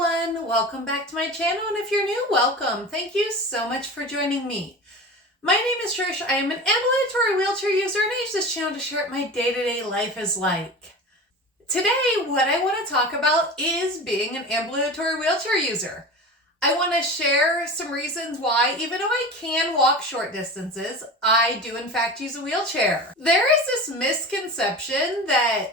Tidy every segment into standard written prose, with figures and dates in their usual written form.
everyone, welcome back to my channel, and if you're new, welcome. Thank you so much for joining me. My name is Trish. I am an ambulatory wheelchair user and I use this channel to share what my day-to-day life is like. Today, what I want to talk about is being an ambulatory wheelchair user. I want to share some reasons why, even though I can walk short distances, I do in fact use a wheelchair. There is this misconception that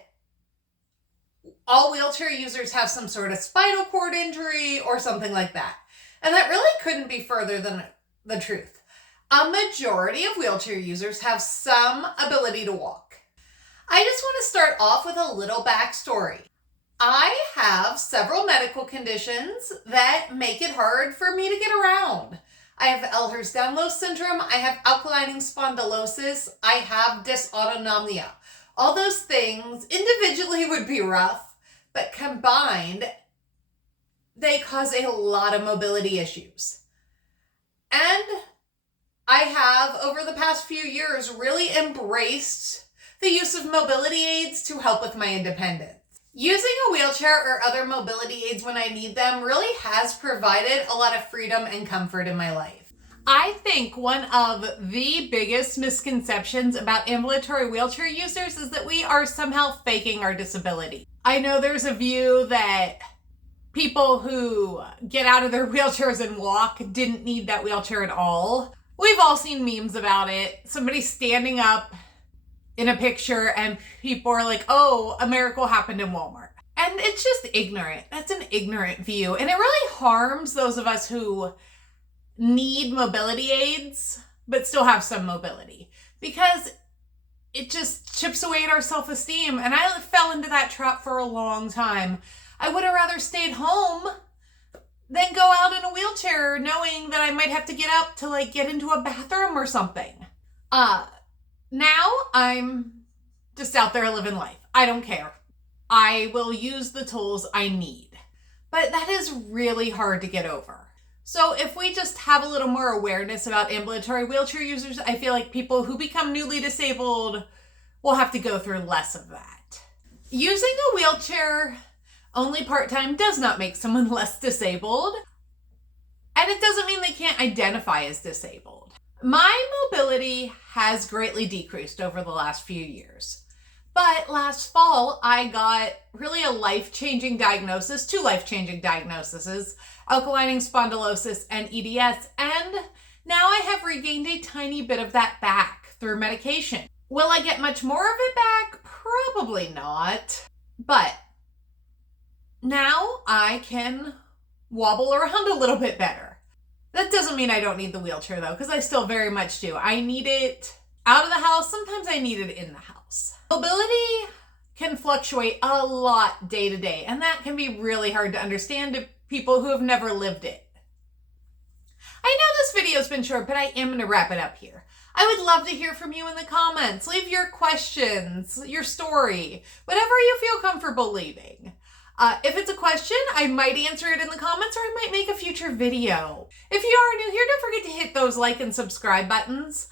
all wheelchair users have some sort of spinal cord injury or something like that. And that really couldn't be further than the truth. A majority of wheelchair users have some ability to walk. I just want to start off with a little backstory. I have several medical conditions that make it hard for me to get around. I have Ehlers-Danlos syndrome, I have alkaline spondylosis, I have dysautonomia. All those things individually would be rough, but combined, they cause a lot of mobility issues. And I have, over the past few years, really embraced the use of mobility aids to help with my independence. Using a wheelchair or other mobility aids when I need them really has provided a lot of freedom and comfort in my life. I think one of the biggest misconceptions about ambulatory wheelchair users is that we are somehow faking our disability. I know there's a view that people who get out of their wheelchairs and walk didn't need that wheelchair at all. We've all seen memes about it. Somebody standing up in a picture and people are like, oh, a miracle happened in Walmart. And it's just ignorant. That's an ignorant view. And it really harms those of us who need mobility aids, but still have some mobility, because it just chips away at our self-esteem. And I fell into that trap for a long time. I would have rather stayed home than go out in a wheelchair knowing that I might have to get up to get into a bathroom or something. Now I'm just out there living life. I don't care. I will use the tools I need. But that is really hard to get over. So if we just have a little more awareness about ambulatory wheelchair users, I feel like people who become newly disabled will have to go through less of that. Using a wheelchair only part-time does not make someone less disabled. And it doesn't mean they can't identify as disabled. My mobility has greatly decreased over the last few years. But last fall, I got really a life-changing diagnosis, two life-changing diagnoses, alkaline spondylosis and EDS, and now I have regained a tiny bit of that back through medication. Will I get much more of it back? Probably not. But now I can wobble around a little bit better. That doesn't mean I don't need the wheelchair though, because I still very much do. I need it out of the house. Sometimes I need it in the house. Mobility can fluctuate a lot day to day, and that can be really hard to understand to people who have never lived it. I know this video's been short, but I am going to wrap it up here. I would love to hear from you in the comments. Leave your questions, your story, whatever you feel comfortable leaving. If it's a question, I might answer it in the comments, or I might make a future video. If you are new here, don't forget to hit those like and subscribe buttons.